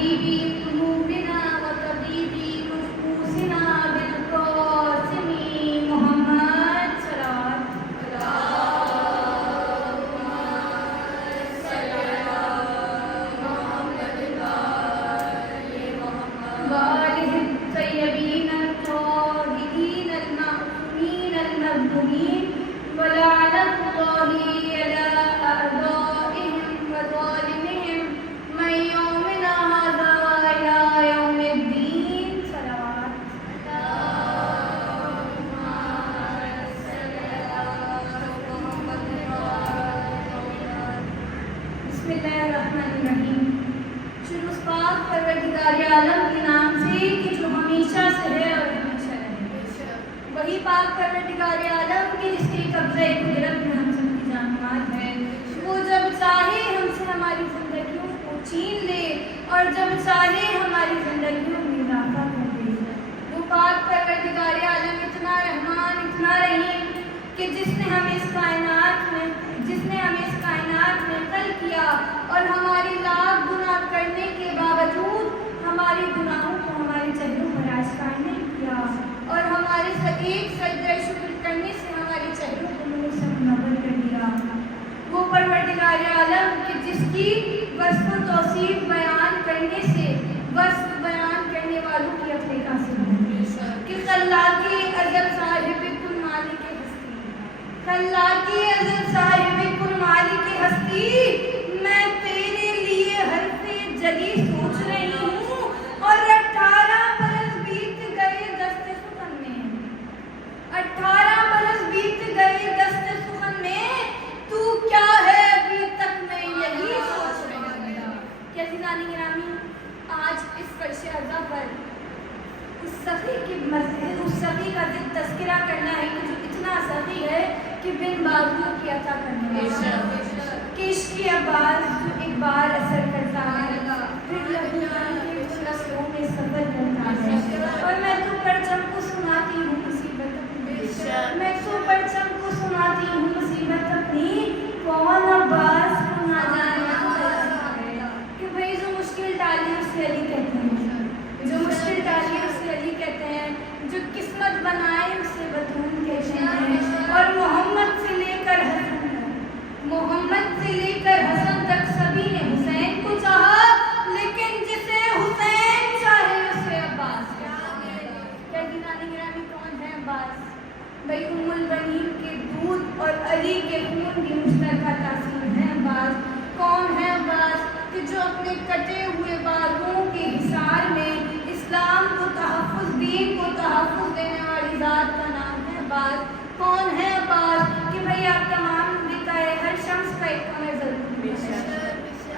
حبيبي قلوبنا وطبيب نفوسنا بالقاسم محمد صلوات وآله الطيبين الطاهرين المعصومين المظلومين ولعنة الله على أعدائهم وظالمهم من يومنا هذا وإلى يوم الدين صلوات بسم اللہ الرحمن الرحیم. شروع پاک پروردگار عالم کے نام سے کہ جو ہمیشہ سے ہے اور ہمیشہ رہے. وہی پاک پروردگار عالم کے جس کے قبضہ قدرت میں ہم سب کی جان مال ہے. وہ جب چاہے ہم سے ہماری زندگیوں کو چھین لے اور جب چاہے ہماری زندگیوں میں اضافہ کر دے. وہ پاک پروردگار عالم اتنا رحمان اتنا رحیم کہ جس نے ہمیں اس کائنات میں خلق کیا اور ہماری لاکھ گناہ کرنے کے باوجود ہمارے گناہوں کو ہمارے چہروں پر آشکار نہیں کیا اور ہمارے ایک سجدہ شکر کرنے سے ہمارے چہروں کو نور سے منور کر دیا. وہ پروردگار عالم کہ جس کی وصف و توصیف بیان کرنے سے وصف بیان کرنے والوں کی اپنے قاصر ہے کہ خلاقی ازل صاحب کل مالک ہستی خلاقی ازل صاحب کل مالک ہستی میں تیرے لیے حرف جلی سوچ رہی ہوں اور 18 برس بیت گئے دست سخن میں 18 برس بیت گئے دست سخن میں تو کیا ہے ابھی تک میں یہی سوچ رہی ہوں. کیسی نانی گرامی آج اس فرش عزا پر اس سخی کی مسجد اس سخی کا تذکرہ کرنا ہے کہ جو اتنا سخی ہے کہ بن بازو کی عطا کرنے والا کہ عشق کی آواز جو ایک بار اثر کرتا ہے پھر لہو کے نسلوں میں سفر کرتا ہے. اور میں تو پرچم کو سناتی ہوں مصیبت اپنی میں تو پرچم کو سناتی ہوں مصیبت اپنی کون عباس کو نہ جانے کہ بھئی جو مشکل ڈالی اسے علی کہتے ہیں جو مشکل ڈالی اسے علی کہتے ہیں جو قسمت بنائے اسے بطون کہتے ہیں. اور محمد سے لے کر حسن تک سبھی نے حسین کو چاہا لیکن جسے حسین چاہے اسے عباس کیا نانی گرامی کون ہے عباس؟ بھائی ام البنین کے دودھ اور علی کے خون کی مشترکہ تاثیر ہے عباس. کون ہے عباس کہ جو اپنے کٹے ہوئے بالوں کے حصار میں اسلام کو تحفظ دین کو تحفظ دینے والی ذات کا نام ہے عباس. کون ہے عباس کہ بھئی آپ تمام لکھا ہے ہر شمس کا ایک کمر ضرور ہے.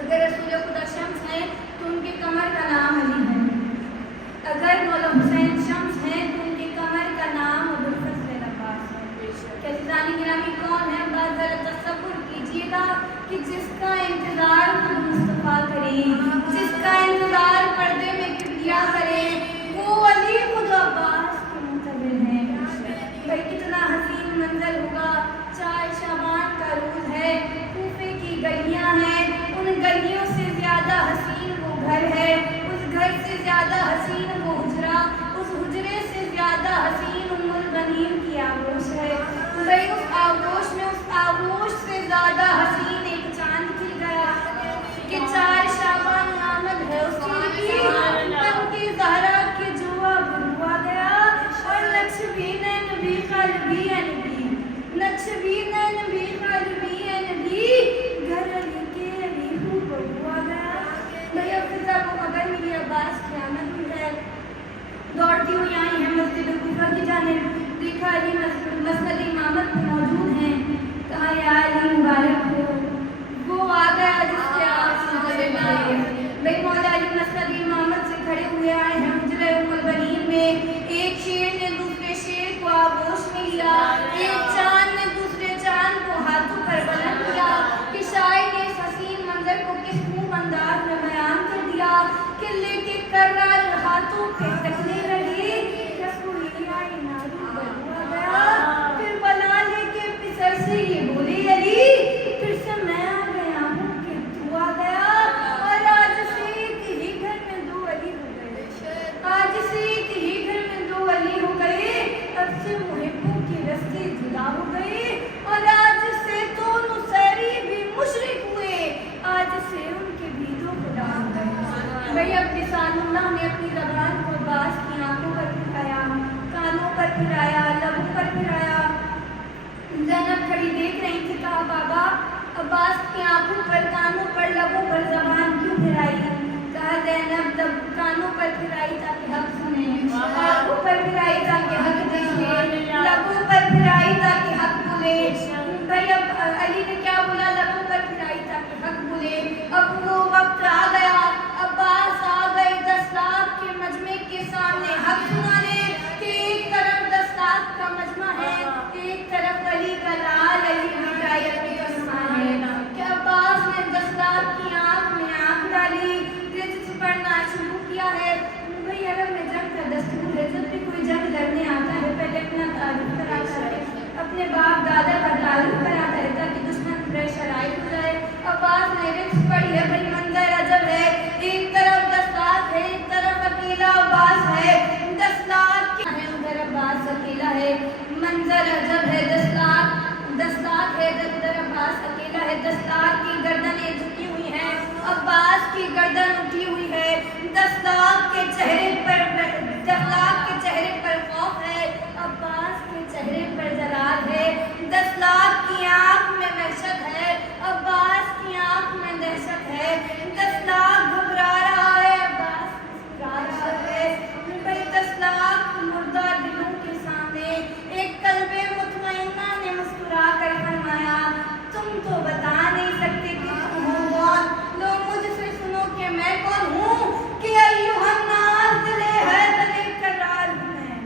اگر رسول خدا شمس ہیں تو ان کے کمر کا نام علی ہے. اگر مولا حسین شمس ہیں تو ان کے کمر کا نام ابوالفضل عباس ہے. کیسی نانی گرامی کون ہے عباس؟ ذرا تصور کیجیے گا کہ جس کا انتظار خود مصطفیٰ کریں جس کا انتظار پردے میں کبریا کریں وہ علی خود عباس کو منتظر ہیں. بھائی کتنا حسین منظر ہوگا. 4 شعبان کا روز ہے کوفے کی گلیاں ہیں ان گلیوں سے زیادہ حسین وہ گھر ہے اس گھر سے زیادہ حسین وہ حجرہ اس حجرے سے زیادہ حسین ام البنین کی آغوش ہے. بھائی اس آغوش میں اس آغوش سے زیادہ حسین ایک چاند کھل گیا کہ 4 شعبان آمد ہے اس چیز کی کی زہرا کے جوا بھروا گیا اور لکشمی نے نبی قلبی ہے نبی لکشمی نے نبی قلبی ہے نبی گھر علی کے علی ہو بھروا گیا. بھئی افضا کو مگر میری عباس قیامت میں ہے دوڑتی ہوئی آئی ہیں مسجد کوفہ کی جانب. دیکھا علی مسند امامت میں موجود ہیں پر زبان کیوں پھرائی؟ کہا زینب جب کانوں پر پھرائی تاکہ حق سنے، آنکھوں پر پھرائی تاکہ حق دیکھے، لبوں پر پھرائی تاکہ حق بولے۔ بھائی اب علی نے کیا بولا؟ لبوں پر پھرائی تاکہ حق بولے۔ اب وہ وقت آ گیا، عباس آ گئے 10 لاکھ کے مجمع کے سامنے حق سنانے کہ ایک طرف 10 لاکھ کا مجمع ہے، ایک طرف علی کا لال علی کی رعیت کے فرمان ہے کہ عباس نے 10 لاکھ کی آنکھ میں آنکھ ڈالی، رزق پڑھنا شروع کیا ہے۔ بھائی عرب میں جنگ کا دستور ہے، جب بھی کوئی جنگ لڑنے آتا ہے پہلے اپنا تعارف کراتا ہے، اپنے باپ دادا کا تعارف کراتا ہے تاکہ دشمن فریش شرائط ہو جائے۔ عباس نے رزق پڑھی ہے، بھائی منظر عجب ہے، ایک طرف 10 لاکھ ہے، ایک طرف اکیلا عباس ہے، 10 لاکھ کے ہیں ادھر عباس اکیلا ہے، منظر عجب ہے، 10 لاکھ ہے ادھر عباس اکیلا ہے، 10 لاکھ کی گردنیں جھکی ہوئی ہیں، عباس کی گردن اٹھی ہوئی ہے، 10 لاکھ کے چہرے پر خوف ہے، عباس کے چہرے پر جلال ہے، 10 لاکھ کی آنکھ میں وحشت ہے، عباس کی آنکھ میں دہشت ہے، 10 لاکھ گھبرا رہا ہے، عباس مسکرا رہا ہے۔ بھائی 10 لاکھ مردہ دلوں کے سامنے ایک قلب مطمئنہ نے مسکرا کر فرمایا تم تو بتا نہیں سکتے کہ تم ہو کون، لو مجھ سے سنو کہ میں کون ہوں، کہ ایھا الناس دل حیدر کرار ہوں میں،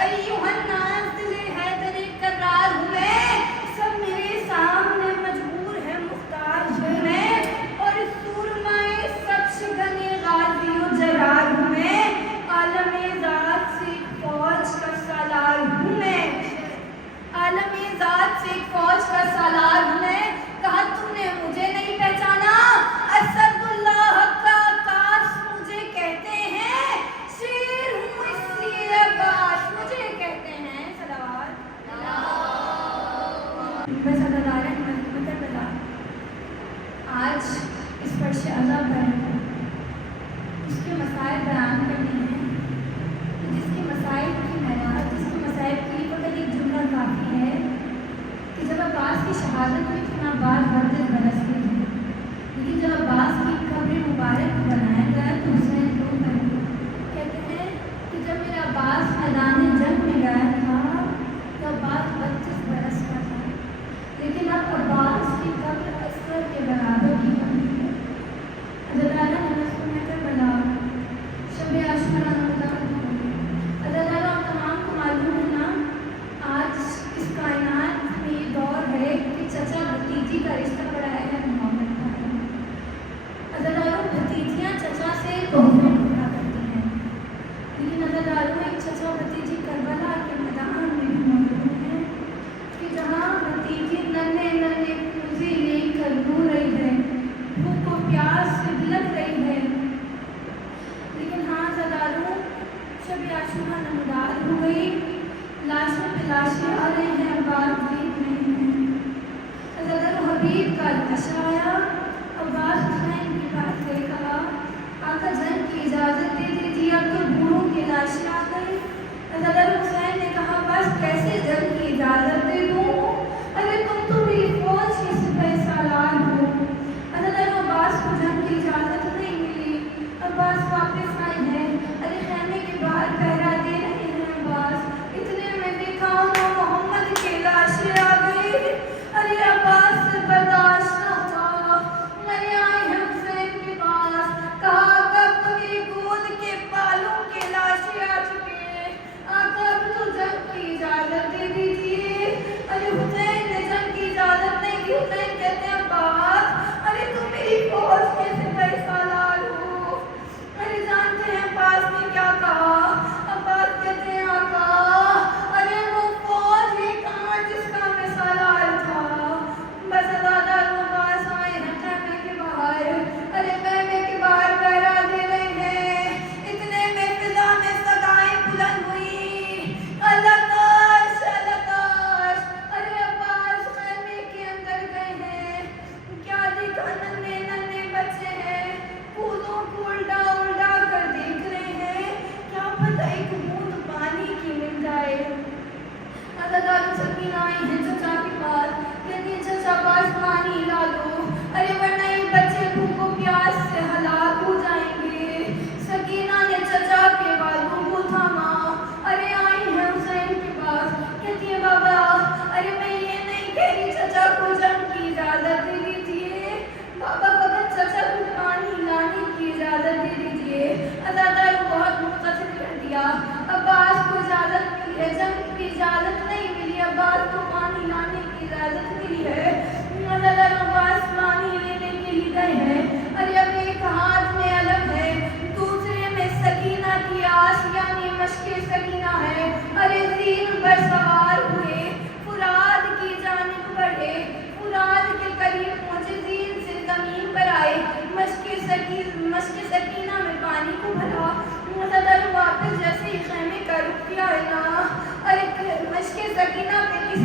ایھا الناس دل حیدر کرار ہوں میں، سب میرے سامنے مجبور ہے مختار ہوں میں، اور سورمائے سب شگن غازی و جرار ہوں میں، عالم ذات سے ایک فوج کا سالار ہوں میں، عالم ذات سے ایک فوج کا سالار ہوں میں۔ کہا تم نے مجھے نہیں پہچانا، اسد اللہ کا کاش مجھے کہتے ہیں، شیر ہوں اس لیے عباس مجھے کہتے ہیں، صلوات بس عدالت مطلب آج اس فرش اعلیٰ پر اس کے مسائل بیان کرنے ہیں، جس کے مسائل کی معیار، جس کے مسائل کے لیے فقط ایک جملہ کافی ہے کہ جب عباس کی شہادت ہوئی تو عباس بردل برستے تھے، لیکن جب عباس کی قبر مبارک کو بنایا گیا تو حسین رو پڑے۔ کہتے ہیں کہ جب میرا عباس میدان جنگ میں گیا تھا تو عباس 32 برس کا تھا، لیکن اب عباس کی قبر اصغر کے برابر کی بنی ہے۔ حضرت اعلیٰ نے مسئلہ کربلا شب عاشورہ اللہ تمام کو معلوم ہے نا، آج اس کائنات میں یہ دور ہے کہ چچا بھتیجی کا رشتہ پڑا ہے محمد کا، اللہ بھتیجیاں چچا سے تحفے اٹھا کرتی ہیں، لیکن اللہ ایک چچا بھتیجی کربلا کے میدان میں بھی موجود ہے کہ جہاں بھتیجی ننھے ننھے پوزے لے کر رو رہی ہے، بھوک و پیاس سے بلک رہی ہے، لیکن ہاں زداروں شب عاشورہ نمودار ہو گئی، لاشوں پہ لاشیں آ رہے ہیں، عباس دیکھ نہیں ہیں۔ حضرت حبیب کا لاش آیا، عباس حسین کے پاس گئے، کہا آقا جنگ کی اجازت دے دیجیے، اب تو بوڑھوں کی لاشیں آ گئی۔ حضرت حسین نے کہا بس کیسے جنگ کی اجازت دے دوں، ارے تم تو میری فوج کے سپہ سالار ہو۔ حضرت عباس کو جنگ کی اجازت نہیں ملی، عباس واپس آئے ہیں، ارے خیمے کے باہر پہرا دے رہے ہیں عباس، اتنے میں دیکھا محمد کی لاشیں آ گئی، ارے عباس سے برداشت نہ ہوا، ارے آئے ہیں حسین کے پاس، کہا کب تو میری گود کے بالوں کے لاشیں آ چکے ہیں، آقا اب تو جنگ کی اجازت دے دیجیے۔ مشق سکینہ میں پانی کو بھرا، معتدل واپس جیسے ہی خیمے کا رخ کیا الہ، اور ایک مشق سکینہ پہ کسی